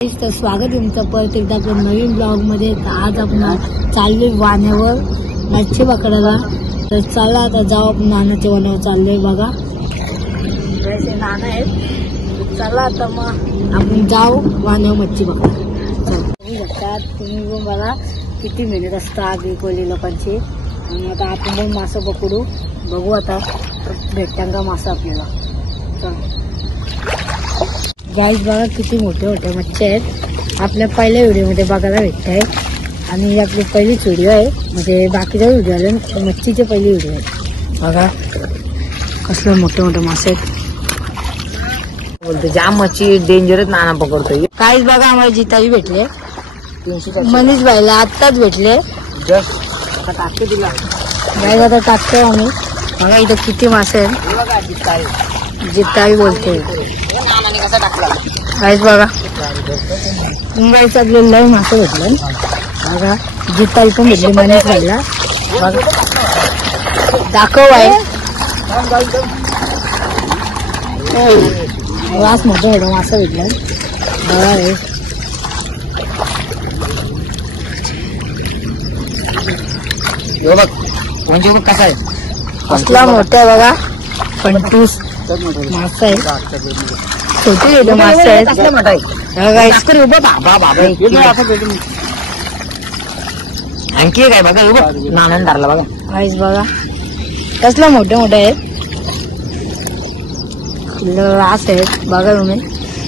तर स्वागत आहे तुमचं परत एकदा आपल्या नवीन ब्लॉग मध्ये। आज आपण चाललोय वाण्यावर मच्छी पकडायला। तर चला आता जाऊ आपण नानाच्या वनावर चाललोय बघा। वैसे नाना आहेत, चला आता मग आपण जाऊ वाण्यावर मच्छी पकडायला। तुम्ही बघतात तुम्ही पण बघा किती मेहनत असतात आधी कोली लोकांची। आणि आता आपण पण मासे पकडू, बघू आता भेटतात का मासा आपल्याला। चला गाईस बघा किती मोठे मोठे मच्छी आहेत, आपल्या पहिल्या व्हिडिओमध्ये बघायला भेटत आहे। आणि आपली पहिलीच व्हिडिओ आहे, म्हणजे बाकीच्या व्हिडिओ आले मच्छीचे पहिली व्हिडिओ आहे। बघा कसले मोठे मोठे मासे आहेत। बोलतो जाम मच्छी डेंजरच नाना पकडतोय। काहीच बघा आम्हाला जिताई भेटले, मनीष भाईला आत्ताच भेटले। जस्ट टाकतो तुला गाईस आता टाकतोय आम्ही। बघा इथं किती मासे आहेत, जिताई बोलते कसा टाकला गाईस बघा। गाईस आपले लय मासे भेटले बघा, जिताई पण भेटले मनीष भाईला। बघा दाखव आहे वास मोठे मोठे मासे भेटले बघा। हे बघ म्हणजे बघ कसा आहे, कसला मोठा आहे बघा, पंटूस मासा आहे। छोटे छोटे मासे आहेत आणखी काय बघा नानाने धरला बघा। गाईस बघा कसला मोठे मोठे आहेत, रास आहेत बघा तुम्ही।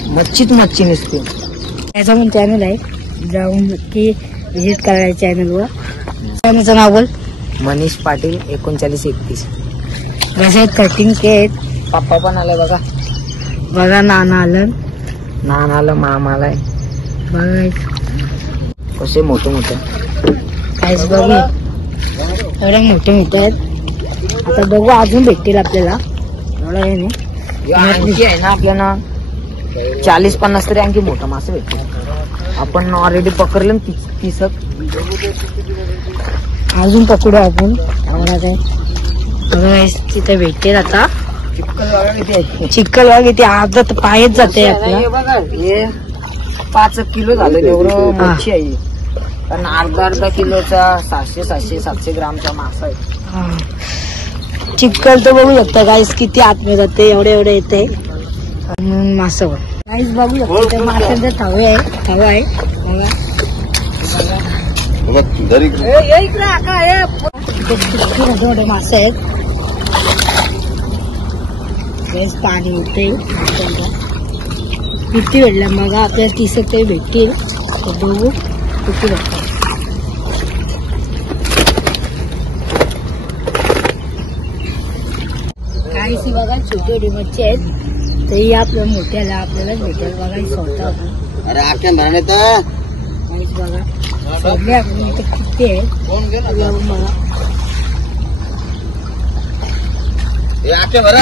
मच्छीच मच्छी नसते। त्याचा पण चॅनल आहे, जाऊन नक्की विजिट करायला चॅनलवर। चॅनलचं नाव बोल, मनीष पाटील 3931। जसे कटिंग के आहेत। पप्पा पण आलाय बघा, बघा नाना आलं, नाना आलं, मामा आलाय बघा कसे मोठे मोठे। काहीच बघू एवढे मोठे मोठे आहेत। आता बघू अजून भेटतील आपल्याला, एवढं हे नाही। आणखी आहे ना आपल्याला 40-50 तरी आणखी मोठा मासे भेटते। आपण ऑलरेडी पकडलं 30। अजून पकडू आपण, काय बघा तिथे भेटतील आता। चिखल बघा किती अर्धा तर पायच जाते आपला। हे 5 किलो झालं एवढं मच्छी आहे, कारण अर्धा किलोचा 700 ग्रामचा मासा आहे। चिखल तर बघू शकता गाईस किती आतमध्ये जाते, एवढे एवढे येते मासा। गाईस बघू शकता माशांचे थवे आहे मोठे मासे आहेत। पाणी येते किती भेटल्या मग आपल्याला 30 तरी भेटतील, तर बघू किती भेटतात। काहीशी बघा छोटी छोटी मच्छी आहेत, तरी आपल्या मोठ्याला आपल्यालाच भेटेल बघा। स्वतः बघा सगळे आपण इथे किती आहे बघा।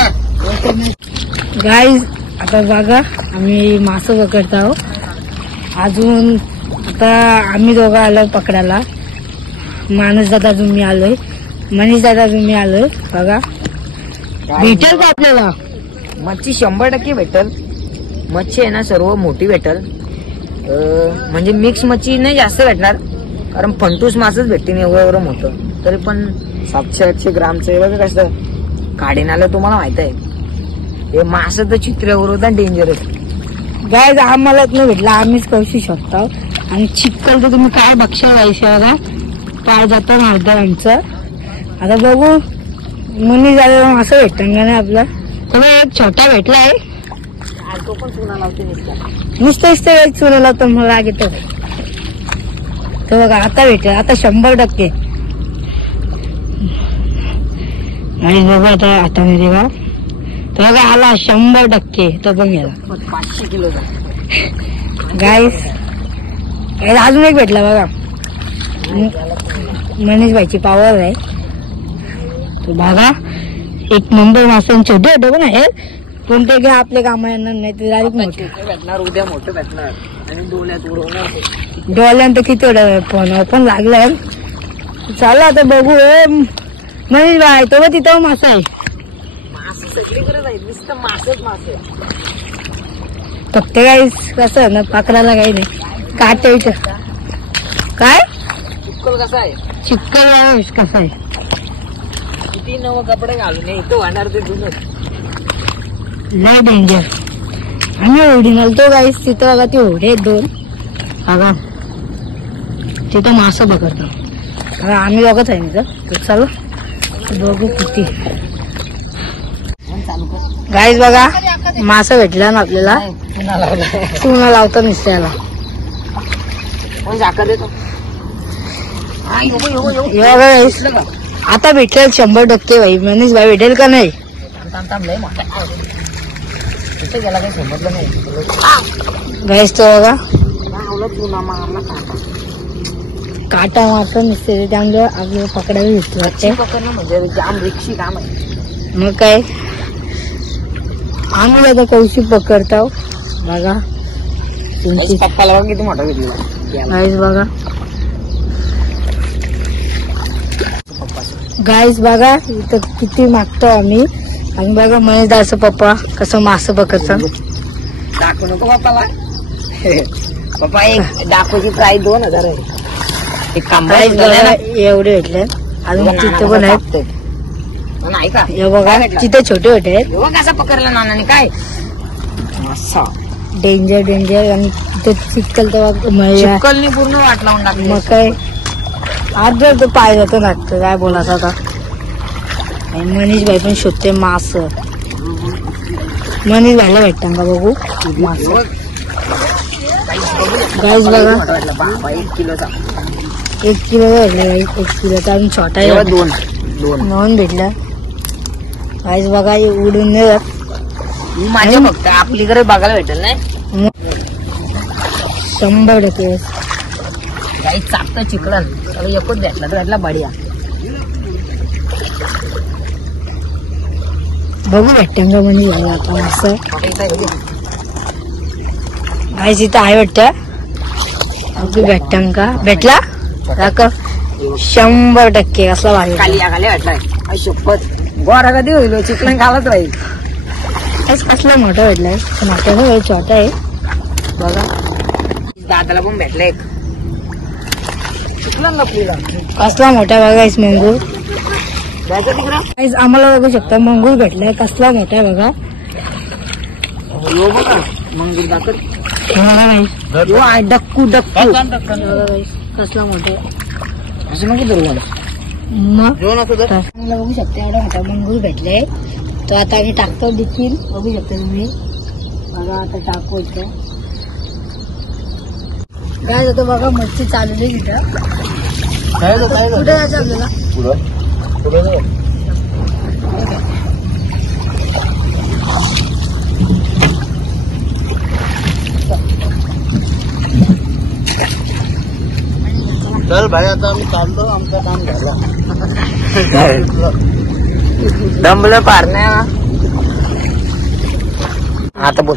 गाईज आता बघा आम्ही मासे पकडत आहोत। अजून आता आम्ही दोघं आलो पकडायला, मानस दादा तुम्ही आलोय, मनीष दादा तुम्ही आलोय। बघा भेटेल का आपल्याला मच्छी? 100% भेटल। मच्छी आहे ना सर्व मोठी भेटल, म्हणजे मिक्स मच्छी नाही जास्त भेटणार, कारण फंटूस मासच भेटते एवढं मोठं। तरी पण 700-800 ग्रामचं बघा कसं काढीन आलं, तुम्हाला माहित आहे हे मासं तर चित्रावर होता डेंजरस। गाईज आम्हालाच नाही भेटला, आम्हीच कौशी शकतो। आणि चिखल तर तुम्ही काय बघशा जायचं बघा, पाय जातो माहिती आमचं। आता बघू मुनी झालेला मासा भेटत का नाही आपला। तुम्ही एक छोटा भेटलाय, तो पण चुना लावते नुसतं चुना लावतो मला राग येतो। तर बघा आता भेटेल, आता 100%। आणि बघा आता हातामध्ये का तर बघा आला 100%, तो पण गेला 500 किलो। गाईस अजून एक भेटला बघा, मनीष भाईची पावर आहे। तो बघा एक नंबर मासा, छोटे छोटे पण आहे, कोणते काय आपले काम येणार नाही, ते डायरेक्ट मोठे भेटणार, उद्या मोठे भेटणार। आणि डोल्यात उडवणार, डोल्यांत किती फोन पण लागलाय। चालू आता बघू मनीष भाई, तो तिथं मासा आहे, सगळीकडे जाईल नुसतं मासेच मासे। फक्त काय कसं आहे ना पाकराला काही नाही काटायचं काय चिक्कल कसा आहे चिक्कल कसं आहे किती नवं कपडे घालून इथं वाहणार ते जुनच नाही डेंजर आम्ही होडी घालतो गाईस तिथं बघा ती होडी आहेत 2 बघा तिथं मासा पकडतो बघा आम्ही बघत आहे ना तर चालू बघू किती गाईस बघा मासा भेटला ना आपल्याला चुना लावतो निसत्याला गाईस आता भेटेल 100% भाई मनीष भाई भेटेल का नाही गाईस तो बघा काटा मारतो निसते त्यामुळे आपल्याला पकडायला भेटतो वाटते पकडणं म्हणजे जाम रिक्षी काम आहे मग काय आम्ही आता कौशी पकडतो बघा तुमची पप्पाला बघ किती मोठा भेटलेला गाईस बघा गाईस बघा इथं किती मागतो आम्ही आणि बघा महेश दाचं पप्पा कसं मासं पकडतं दाखवू नको पप्पाला पप्पा एक दाखवची प्राईस 2000 आहे एक गाईस बघा एवढे भेटले अजून तिथे पण आहेत नाही का हे बघा तिथे छोटे छोटे आहेत बघ कसा पकडला नानाने काय असा डेंजर डेंजर आणि तिथे चिक्कल तर चिक्कलने पूर्ण वाट लावून टाकली मग काय आज जर तो पाय जातो ना काय बोलायचं आता आणि मनीष भाई पण शोधते मास मनीष भाईला भेटतं का बघू मास गाईस बघा 1 किलोचा 1 किलो भेटला गाईस 1 किलोचा अजून छोटा आहे 2 भेटला गाईस बघा हे उडून नाही जात माझ्या फक्त आपलीकडे बघायला भेटेल नाही 100% काही चाकतं चिकलन सगळं एकच भेटला तर भेटला बढिया बघू भेटतं का म्हणजे भाई आता असं गाईस इथं आहे वाटतं बघू भेटतं का भेटला दाखव 100% असला भारी खाली आगाले भेटलाय शपथ गोरा कधी होईल चिकलन खालाच राहील कसला मोठा भेटलाय मोठा छोटा आहे बघा दादाला पण भेटला एक चिकलन लपलीला कसला मोठा बघा इस मंगूर जायचं तिकडं गाईस आम्हाला बघू शकता मंगूर भेटलाय कसला मोठा आहे बघा यो बघा मंगूर दाखल यो आहे डक्कू डक्कू कसला मोठा असं नको धरू मग जेवण असं तर आम्हाला बघू शकता एवढा मोठा मंगूर भेटलाय तो आता आम्ही टाकतो देखील बघू शकता तुम्ही बघा आता टाकू इथं काय होतं बघा मच्छी चालवली तिथं कुठे जायचं आपल्याला चल भाई आता आम्ही चाललो आमचं काम झालं दमलं पारण्या आता बोल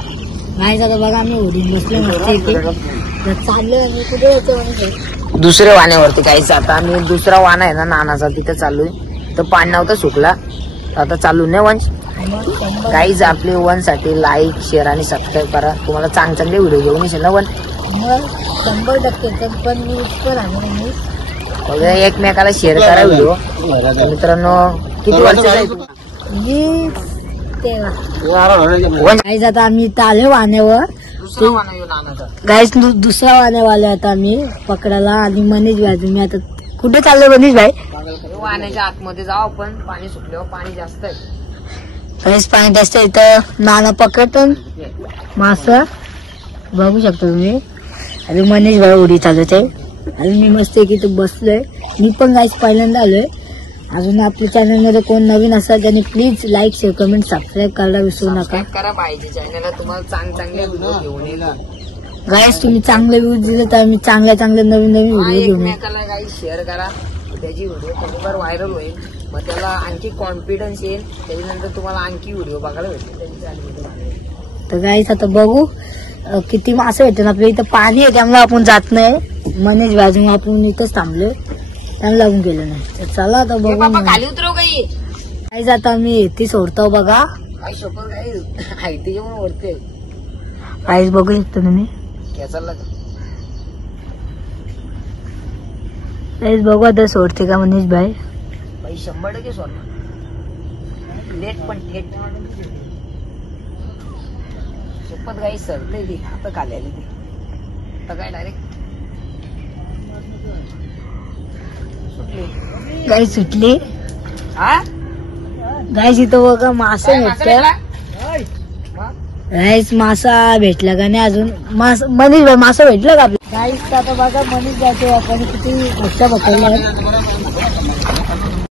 नाही आता बघा आम्ही उडून बसलो मस्त इथे चाललोय आम्ही कुठे जातो दुसऱ्या वाण्यावरती काहीच आता आम्ही दुसरा वाणा आहे ना नानाचा तिथे चाललोय तर पाणी नव्हतं सुकला आता चालू नाही वंश काहीच आपले वन साठी लाईक शेअर आणि सबस्क्राईब करा तुम्हाला चांगले व्हिडिओ घेऊन येशील ना वन 100% पण मी इतकं राहणार एकमेकाला शेअर करा व्हिडिओ मित्रांनो किती वर्षाचा आहे तू मी गाईज आता आम्ही इथं आलो वाण्यावर दुसरा वाणा येऊ नानाचा गाईज दुसरा वाण्यावाले आता आम्ही पकडायला आणि मनीष भाई तुम्ही आता कुठे चाललोय मनीष भाई वाण्याच्या आतमध्ये जाऊ आपण पाणी सुकल्यावर पाणी जास्त आहे गाईज पाणी जास्त इथं नाना पकडतो मास बघू शकता तुम्ही आणि मनीष भाई उडी चालवते आणि मी मस्त की इथं बसलोय मी पण गाईज पहिल्यांदा आलोय अजून आपल्या चॅनल मध्ये कोण नवीन असाल त्यांनी please like share comment subscribe करायला विसरू नका सबस्क्राईब करा पाहिजे चॅनलला तुम्हाला चांगले व्हिडिओ घेऊन येईल गाईज तुम्ही चांगले व्ह्यूज दिले तर आम्ही चांगले नवीन व्हिडिओ घेऊन येऊ. एकमेकाला काही शेअर करा त्याची व्हिडिओ थोडीफार व्हायरल होईल मग त्याला आणखी कॉन्फिडन्स येईल त्याच्यानंतर तुम्हाला आणखी व्हिडिओ बघायला भेटेल त्यांची व्हिडिओ तर गाईज आता बघू किती मासे भेटतात आपल्या इथं पाणी आहे त्यामुळे आपण जात नाही मनीष बाजू आपण इथंच थांबलोय त्यांना लागून गेलो नाही तर चला आता बघू खाली उतरव काही गाईज आता आम्ही ती सोडतो बघा काही सोपं काही हायतीच्या पण वरते प्राइस बघू शकता तुम्ही. कॅचलला प्राइस बघू आता सोडते का मनीष भाई. बाई 100% सोडणार. लेट पण थेट सोपत गाई सरते ती आता खाली आली ती. आता काय डायरेक्ट सुटली. गाय सुटली. हा गाय इथं बघा मासा काय मासा भेटत. भेटला? गाईस मासा भेटला का नाही अजून. मनीष भाई मासा भेटला का गाईस. आता बघा मनीष जायचे आपण किती मोठ्या पकडल्या आहेत.